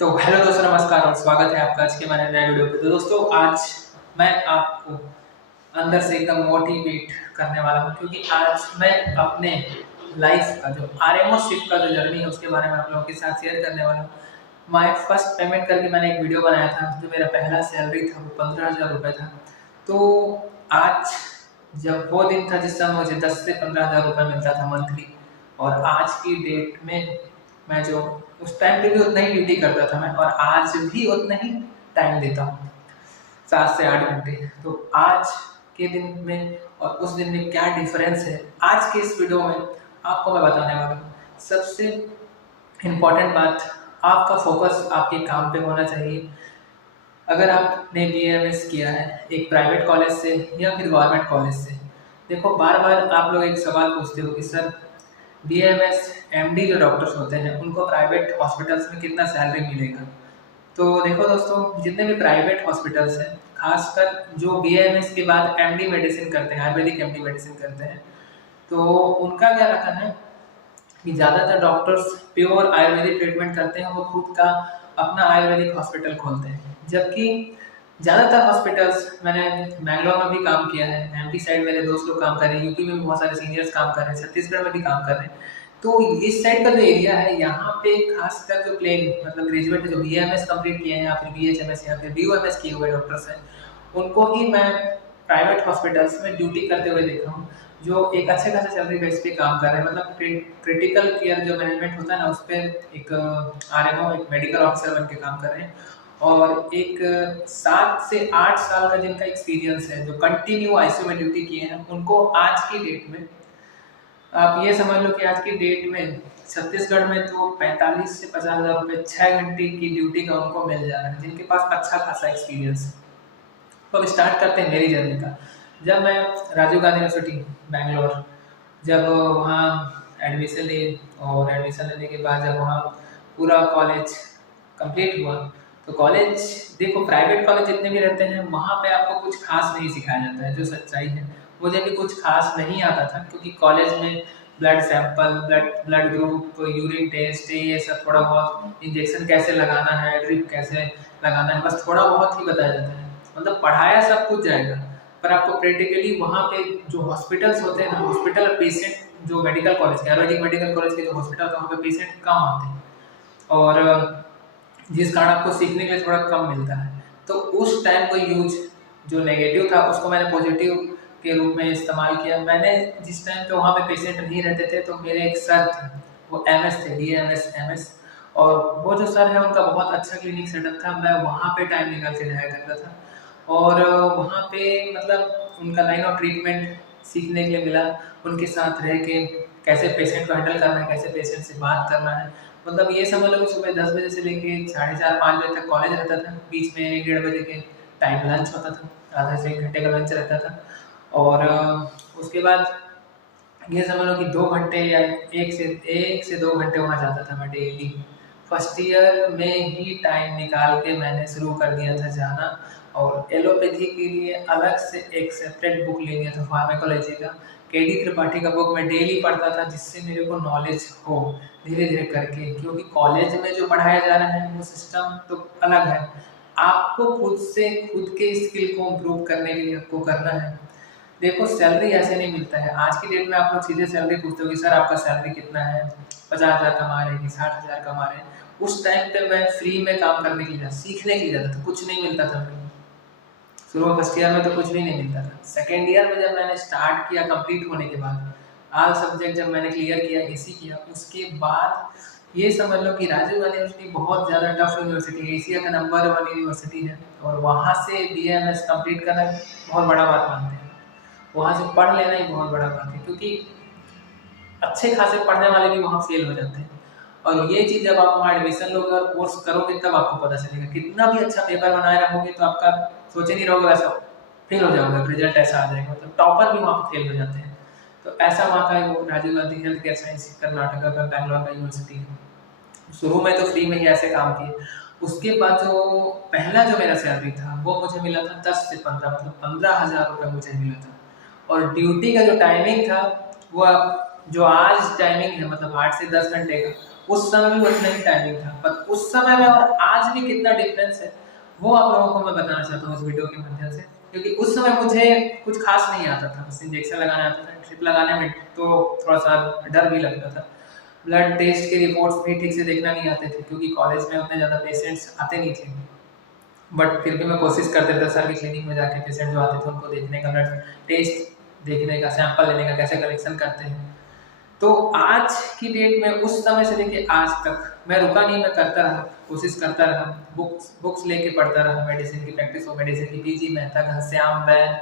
तो हेलो दोस्तों, नमस्कार और स्वागत है आपका आज के हमारे नए वीडियो पे। तो दोस्तों, आज मैं आपको अंदर से एकदम मोटिवेट करने वाला हूँ, क्योंकि आज मैं अपने लाइफ का जो आरएमओ शिफ्ट का जो जर्नी है उसके बारे में आप लोगों के साथ शेयर करने वाला हूँ। मैं फर्स्ट पेमेंट करके मैंने एक वीडियो बनाया था, जो मेरा पहला सैलरी था वो 15,000 रुपये था। तो आज जब वो दिन था जिस समय मुझे 10 से 15,000 रुपये मिलता था मंथली, और आज की डेट में मैं जो उस टाइम पे भी उतना ही ड्यूटी करता था मैं, और आज भी उतना ही टाइम देता हूँ, 7 से 8 घंटे। तो आज के दिन में और उस दिन में क्या डिफरेंस है, आज के इस वीडियो में आपको मैं बताने वाला हूँ। सबसे इम्पॉर्टेंट बात, आपका फोकस आपके काम पे होना चाहिए। अगर आपने BAMS किया है एक प्राइवेट कॉलेज से या फिर गवर्नमेंट कॉलेज से, देखो बार बार आप लोग एक सवाल पूछते हो कि सर BAMS MD जो डॉक्टर्स होते हैं उनको प्राइवेट हॉस्पिटल्स में कितना सैलरी मिलेगा। तो देखो दोस्तों, जितने भी प्राइवेट हॉस्पिटल्स हैं, खासकर जो BAMS के बाद MD मेडिसिन करते हैं, आयुर्वेदिक MD मेडिसिन करते हैं, तो उनका क्या रहता है कि ज़्यादातर डॉक्टर्स प्योर आयुर्वेदिक ट्रीटमेंट करते हैं, वो खुद का अपना आयुर्वेदिक हॉस्पिटल खोलते हैं। जबकि ज़्यादातर हॉस्पिटल्स, मैंने बैंगलोर में भी काम किया है, MP साइड मेरे दोस्त लोग काम कर रहे हैं, यूपी में भी बहुत सारे सीनियर्स काम कर रहे हैं, छत्तीसगढ़ में भी काम कर रहे हैं। तो इस साइड का जो एरिया है, यहाँ पे खासकर जो प्लेन मतलब ग्रेजुएट जो BAMS कंप्लीट किए हैं या फिर BHMS या फिर DOMS किए हुए डॉक्टर्स हैं, उनको ही मैं प्राइवेट हॉस्पिटल्स में ड्यूटी करते हुए देखा हूँ, जो एक अच्छे खासे सैलरी बेस पे काम कर रहे हैं। मतलब क्रिटिकल केयर जो मैनेजमेंट होता है ना, उस पर एक RMO, एक मेडिकल ऑफिसर बन के काम कर रहे हैं। और एक 7 से 8 साल का जिनका एक्सपीरियंस है, जो कंटिन्यू ICU में ड्यूटी किए हैं, उनको आज की डेट में आप ये समझ लो कि आज की डेट में छत्तीसगढ़ में तो 45 से 50,000 रुपये 6 घंटे की ड्यूटी का उनको मिल जा रहा है, जिनके पास अच्छा खासा एक्सपीरियंस है। तो अब स्टार्ट करते हैं मेरी जर्नी का। जब मैं राजीव गांधी यूनिवर्सिटी बैंगलोर, जब वहाँ एडमिशन ली, और एडमिशन लेने के बाद जब वहाँ पूरा कॉलेज कंप्लीट हुआ, तो कॉलेज देखो, प्राइवेट कॉलेज जितने भी रहते हैं वहाँ पे आपको कुछ खास नहीं सिखाया जाता है, जो सच्चाई है। मुझे भी कुछ खास नहीं आता था, क्योंकि कॉलेज में blood sample, blood group, urine test, ये सब थोड़ा बहुत, इंजेक्शन कैसे लगाना है, ड्रिप कैसे लगाना है, बस थोड़ा बहुत ही बताया जाता है। मतलब पढ़ाया सब कुछ जाएगा, पर आपको प्रैक्टिकली वहाँ पे जो हॉस्पिटल्स होते हैं ना, हॉस्पिटल पेशेंट, जो मेडिकल कॉलेज के, आयुर्वेदिक मेडिकल कॉलेज के जो हॉस्पिटल वहाँ पे पेशेंट कम आते हैं, और जिस कारण आपको सीखने के लिए थोड़ा कम मिलता है। तो उस टाइम को यूज जो नेगेटिव था उसको मैंने पॉजिटिव के रूप में इस्तेमाल किया। मैंने जिस टाइम पे वहाँ पे पेशेंट नहीं रहते थे, तो मेरे एक सर थे, वो MS थे, BAMS MS, और वो जो सर है उनका बहुत अच्छा क्लिनिक सेटअप था। मैं वहाँ पे टाइम निकाल के जाया करता था, और वहाँ पे मतलब उनका लाइन ऑफ ट्रीटमेंट सीखने के लिए मिला। उनके साथ रह के कैसे पेशेंट को हैंडल करना है, कैसे पेशेंट से बात करना है। मतलब ये समझ लो कि सुबह 10 बजे से लेके 4:30-5 बजे तक कॉलेज रहता था, बीच में 1-1:30 बजे के टाइम लंच होता था, आधा से 1 घंटे का लंच रहता था। और उसके बाद ये समझ लो कि 2 घंटे या 1 से 2 घंटे वहाँ जाता था मैं डेली। फर्स्ट ईयर में ही टाइम निकाल के मैंने शुरू कर दिया था जाना, और एलोपैथी के लिए अलग से एक सेपरेट बुक ले लिया था, फार्माकोलॉजी का KD त्रिपाठी का बुक मैं डेली पढ़ता था, जिससे मेरे को नॉलेज हो धीरे धीरे करके। क्योंकि कॉलेज में जो पढ़ाया जा रहा है वो सिस्टम तो अलग है, आपको खुद से खुद के स्किल को इम्प्रूव करने के लिए आपको करना है। देखो, सैलरी ऐसे नहीं मिलता है। आज की डेट में आप लोग सीधे सैलरी पूछते हो कि सर आपका सैलरी कितना है, 50,000 कमा रहे हैं कि 60,000 कमा रहे हैं। उस टाइम पे मैं फ्री में काम करने के लिए, सीखने के लिए जाता था, कुछ नहीं मिलता था। शुरू में फर्स्ट ईयर में तो कुछ भी नहीं मिलता था। सेकेंड ईयर में जब मैंने स्टार्ट किया, कंप्लीट होने के बाद ऑल सब्जेक्ट जब मैंने क्लियर किया, AC किया, उसके बाद ये समझ लो कि राजीव गांधी यूनिवर्सिटी बहुत ज़्यादा टफ यूनिवर्सिटी है, एशिया का नंबर 1 यूनिवर्सिटी है, और वहाँ से BAMS कंप्लीट करना बहुत बड़ा बात मानते हैं। वहाँ से पढ़ लेना ही बहुत बड़ा बात है, क्योंकि अच्छे खासे पढ़ने वाले भी वहाँ फेल हो जाते हैं। और ये चीज़ जब आप वहाँ एडमिशन लोगे और कोर्स करोगे, तब आपको पता चलेगा। कितना भी अच्छा पेपर बनाए रहोगे तो आपका सोचे नहीं रहोगे, वैसा फेल हो जाओगे, रिजल्ट ऐसा आ जाएगा। मतलब टॉपर भी वहाँ फेल हो जाते हैं। तो ऐसा वहाँ का वो Rajiv Gandhi health care science Karnataka का बैंगलोर का यूनिवर्सिटी है। शुरू में तो फ्री में ही ऐसे काम किए। उसके बाद जो पहला जो मेरा सैलरी था वो मुझे मिला था 10 से 15, मतलब 15,000 रुपये मुझे मिला था। और ड्यूटी का जो टाइमिंग था वो जो आज टाइमिंग है, मतलब 8 से 10 घंटे का, उस समय भी उतना ही टाइमिंग था, पर उस समय में और आज में कितना डिफरेंस है वो आप लोगों को मैं बताना चाहता हूँ इस वीडियो के माध्यम से। क्योंकि उस समय मुझे कुछ खास नहीं आता था, बस इंजेक्शन लगाना आता था, ड्रिप लगाने में तो थोड़ा सा डर भी लगता था। ब्लड टेस्ट के रिपोर्ट्स भी ठीक से देखना नहीं आते थे, क्योंकि कॉलेज में उतने ज़्यादा पेशेंट्स आते नहीं थे। बट फिर भी मैं कोशिश करते था सर की क्लिनिक में जाके पेशेंट जो आते थे उनको देखने का, ब्लड टेस्ट देखने का, सैंपल लेने का, कैसे कलेक्शन करते हैं। तो आज की डेट में उस समय से लेके आज तक मैं रुका नहीं, मैं करता रहा, कोशिश करता रहा, बुक्स लेके पढ़ता रहा, मेडिसिन की प्रैक्टिस हो, मेडिसिन की पीजी मेहता, घनश्याम वैन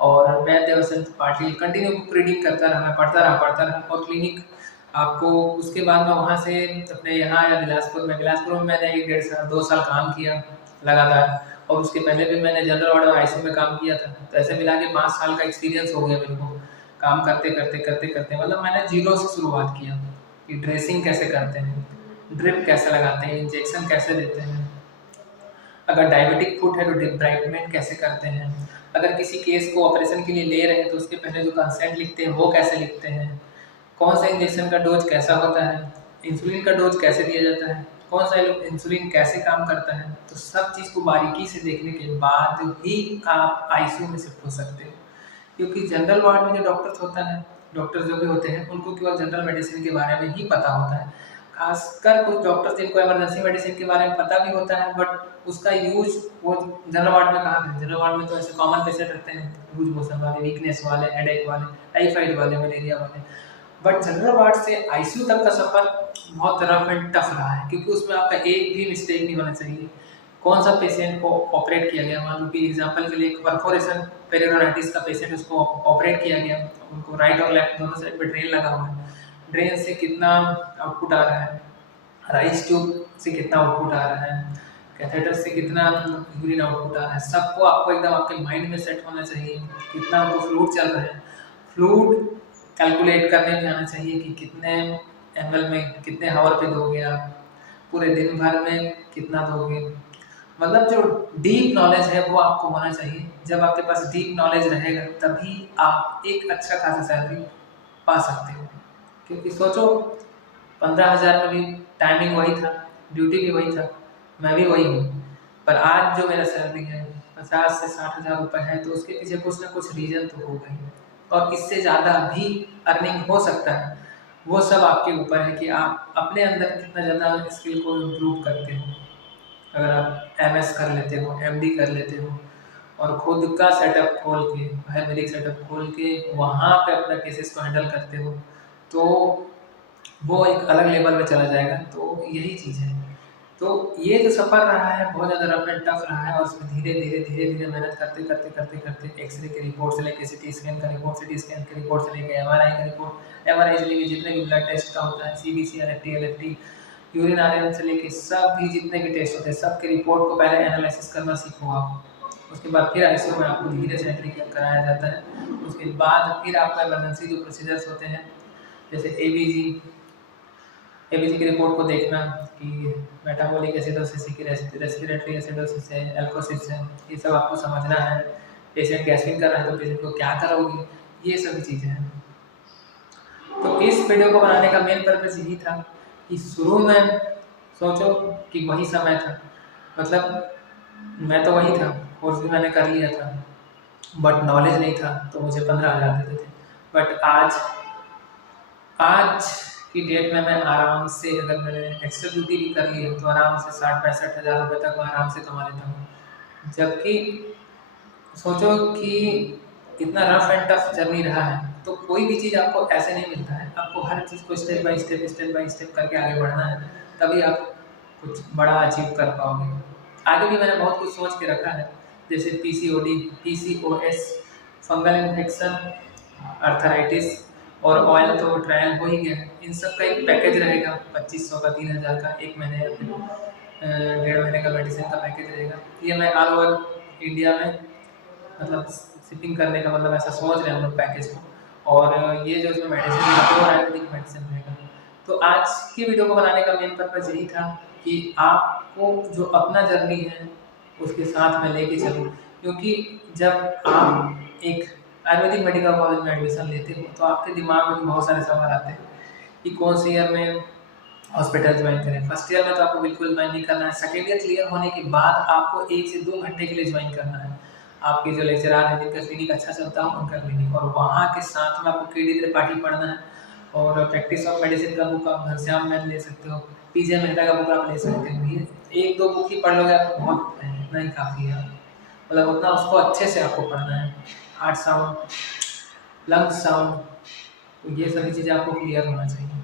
और वैद्य वसंत पाटिल, कंटिन्यू बुक रीडिंग करता रहा, मैं पढ़ता रहा। और क्लिनिक आपको उसके बाद मैं वहाँ से अपने यहाँ या बिलासपुर में मैंने 1-1.5 साल 2 साल काम किया लगातार। और उसके पहले भी मैंने जनरल वार्ड और आईसीयू में काम किया था, तो ऐसे मिला के 5 साल का एक्सपीरियंस हो गया मेरे को काम करते करते। मतलब मैंने जीरो से शुरुआत किया कि ड्रेसिंग कैसे करते हैं, ड्रिप कैसे लगाते हैं, इंजेक्शन कैसे देते हैं, अगर डायबिटिक फुट है तो डिब्राइटमेंट कैसे करते हैं, अगर किसी केस को ऑपरेशन के लिए ले रहे हैं तो उसके पहले जो कंसेंट लिखते हैं वो कैसे लिखते हैं, कौन सा इंजेक्शन का डोज कैसा होता है, इंसुलिन का डोज कैसे दिया जाता है, कौन सा इंसुलिन कैसे काम करता है। तो सब चीज़ को बारीकी से देखने के बाद ही आप आईसीयू में शिफ्ट हो सकते हो। क्योंकि जनरल वार्ड में जो डॉक्टर्स होता है, डॉक्टर्स जो भी होते हैं, उनको केवल जनरल मेडिसिन के बारे में ही पता होता है। खासकर कुछ डॉक्टर्स जिनको इमरजेंसी मेडिसिन के बारे में पता भी होता है, बट उसका यूज वो जनरल वार्ड में कहाँ करें। जनरल वार्ड में तो ऐसे कॉमन पेशेंट रहते हैं, लूज मोशन वाले, वीकनेस वाले, हेडेक वाले, टाइफाइड वाले, मलेरिया वाले। बट जनरल वार्ड से आईसीयू तक का सफर बहुत रफ एंड टफ रहा है, क्योंकि उसमें आपका एक भी मिस्टेक नहीं होना चाहिए। कौन सा पेशेंट को ऑपरेट किया गया, मान लो कि एग्जांपल के लिए एक परफोरेशन पेरिटोनाइटिस का पेशेंट, उसको ऑपरेट किया गया, उनको राइट और लेफ्ट दोनों साइड पे ड्रेन लगा हुआ है, ड्रेन से कितना आउटपुट आ रहा है, राइस ट्यूब से कितना आउटपुट आ रहा है, कैथेटर से कितना यूरिन आउटपुट आ रहा है, सबको आपको एकदम आपके माइंड में सेट होना चाहिए। कितना आपको फ्लूइड चल रहा है, फ्लूइड कैलकुलेट करने में आना चाहिए कि कितने ml में कितने हावर पे दोगे आप, पूरे दिन भर में कितना दोगे। मतलब जो डीप नॉलेज है वो आपको होना चाहिए। जब आपके पास डीप नॉलेज रहेगा तभी आप एक अच्छा खासा सैलरी पा सकते हो। क्योंकि सोचो 15,000 में भी टाइमिंग वही था, ड्यूटी भी वही था, मैं भी वही हूँ, पर आज जो मेरा सैलरी है 50 से 60,000 रुपये है, तो उसके पीछे कुछ ना कुछ रीज़न तो होगा ही, और इससे ज़्यादा भी अर्निंग हो सकता है। वो सब आपके ऊपर है कि आप अपने अंदर कितना ज़्यादा स्किल को इम्प्रूव करते हो। अगर आप एमएस कर लेते हो, एमडी कर लेते हो, और खुद का सेटअप खोल के, आयुर्वेदिक सेटअप खोल के वहाँ पे अपना केसेस को हैंडल करते हो, तो वो एक अलग लेवल में चला जाएगा। तो यही चीज़ है। तो ये जो सफ़र रहा है बहुत ज़्यादा रफ एंड टफ रहा है, और उसमें धीरे धीरे मेहनत करते एक्सरे की रिपोर्ट से लेके सिटी स्कैन का रिपोर्ट, सिटी स्कैन की रिपोर्ट से लेके एमआरआई का रिपोर्ट, एमआरआई से लेके जितने भी ब्लड टेस्ट का होता है, CBC, LFT, LFT, urine iron से लेके सब भी जितने भी टेस्ट होते हैं, सब के रिपोर्ट को पहले एनालिसिस करना सीखो आप। उसके बाद फिर आईसीयू में आपको धीरे से एंट्री कराया जाता है। उसके बाद फिर आपका इमरजेंसी जो प्रोसीजर्स होते हैं, जैसे एबीजी की रिपोर्ट को देखना कि मेटाबॉलिक एसिडोसिस की रेस्पिरेटरी एसिडोसिस है, एल्कोसिस है, ये सब आपको समझना है। पेशेंट गैस्ट्रिक कर रहा है तो पेशेंट को क्या करोगे, ये सभी चीज़ें हैं। तो इस वीडियो को बनाने का मेन पर्पस यही था कि शुरू में सोचो कि वही समय था, मतलब मैं तो वही था, कोर्स भी मैंने कर लिया था, बट नॉलेज नहीं था, तो मुझे 15,000 देते थे। बट आज की डेट में मैं आराम से, अगर मैंने एक्स्ट्रा ड्यूटी भी कर ली है तो आराम से 60-65 हज़ार रुपये तक मैं आराम से कमा लेता हूँ। जबकि सोचो कि इतना रफ एंड टफ जर्नी रहा है, तो कोई भी चीज़ आपको ऐसे नहीं मिलता है, आपको हर चीज़ को स्टेप बाय स्टेप करके आगे बढ़ना है, तभी आप कुछ बड़ा अचीव कर पाओगे। आगे भी मैंने बहुत कुछ सोच के रखा है, जैसे PCOD, PCOS, fungal infection, arthritis और ऑयल तो ट्रायल हो ही गया है। इन सब का एक पैकेज रहेगा 2500 का, 3000 का, 1 महीने या फिर 1.5 महीने का मेडिसिन का पैकेज रहेगा। ये मैं ऑल ओवर इंडिया में मतलब शिपिंग करने का मतलब ऐसा सोच रहे हैं हम लोग पैकेज को। और ये जो इसमें मेडिसिन है वो आयुर्वेदिक मेडिसिन रहेगा। तो आज की वीडियो को बनाने का मेन पर्पज यही था कि आपको जो अपना जर्नी है उसके साथ में लेके चलूँ। क्योंकि जब आप एक आयुर्वेदिक मेडिकल कॉलेज में एडमिशन लेते हो तो आपके दिमाग में बहुत सारे सवाल आते हैं कि कौन से ईयर में हॉस्पिटल ज्वाइन करें। फर्स्ट ईयर में तो आपको बिल्कुल ज्वाइन नहीं करना है। सेकेंड ईयर क्लियर होने के बाद आपको 1 से 2 घंटे के लिए ज्वाइन करना है। आपके जो लेक्चरार हैं जिनका क्लिनिक अच्छा चलता हो उनका क्लिनिक, और वहाँ के साथ में आपको केडी त्रिपाठी पढ़ना है। और प्रैक्टिस ऑफ मेडिसिन का बुक आप घनश्याम मैम ले सकते हो, पीजे मेहता का बुक आप ले सकते हो। ये 1-2 बुक ही पढ़ लोगे आपको बहुत है, इतना ही काफ़ी है। मतलब उतना उसको अच्छे से आपको पढ़ना है। हार्ट साउंड, लंग्स साउंड, तो ये सभी चीज़ें आपको क्लियर होना चाहिए।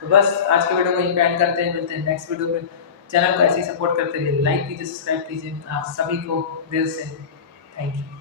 तो बस आज के वीडियो को यहीं पे एंड करते हैं, मिलते हैं नेक्स्ट वीडियो पे। चैनल को ऐसे ही सपोर्ट करते रहिए, लाइक कीजिए, सब्सक्राइब कीजिए। आप सभी को दिल से थैंक यू।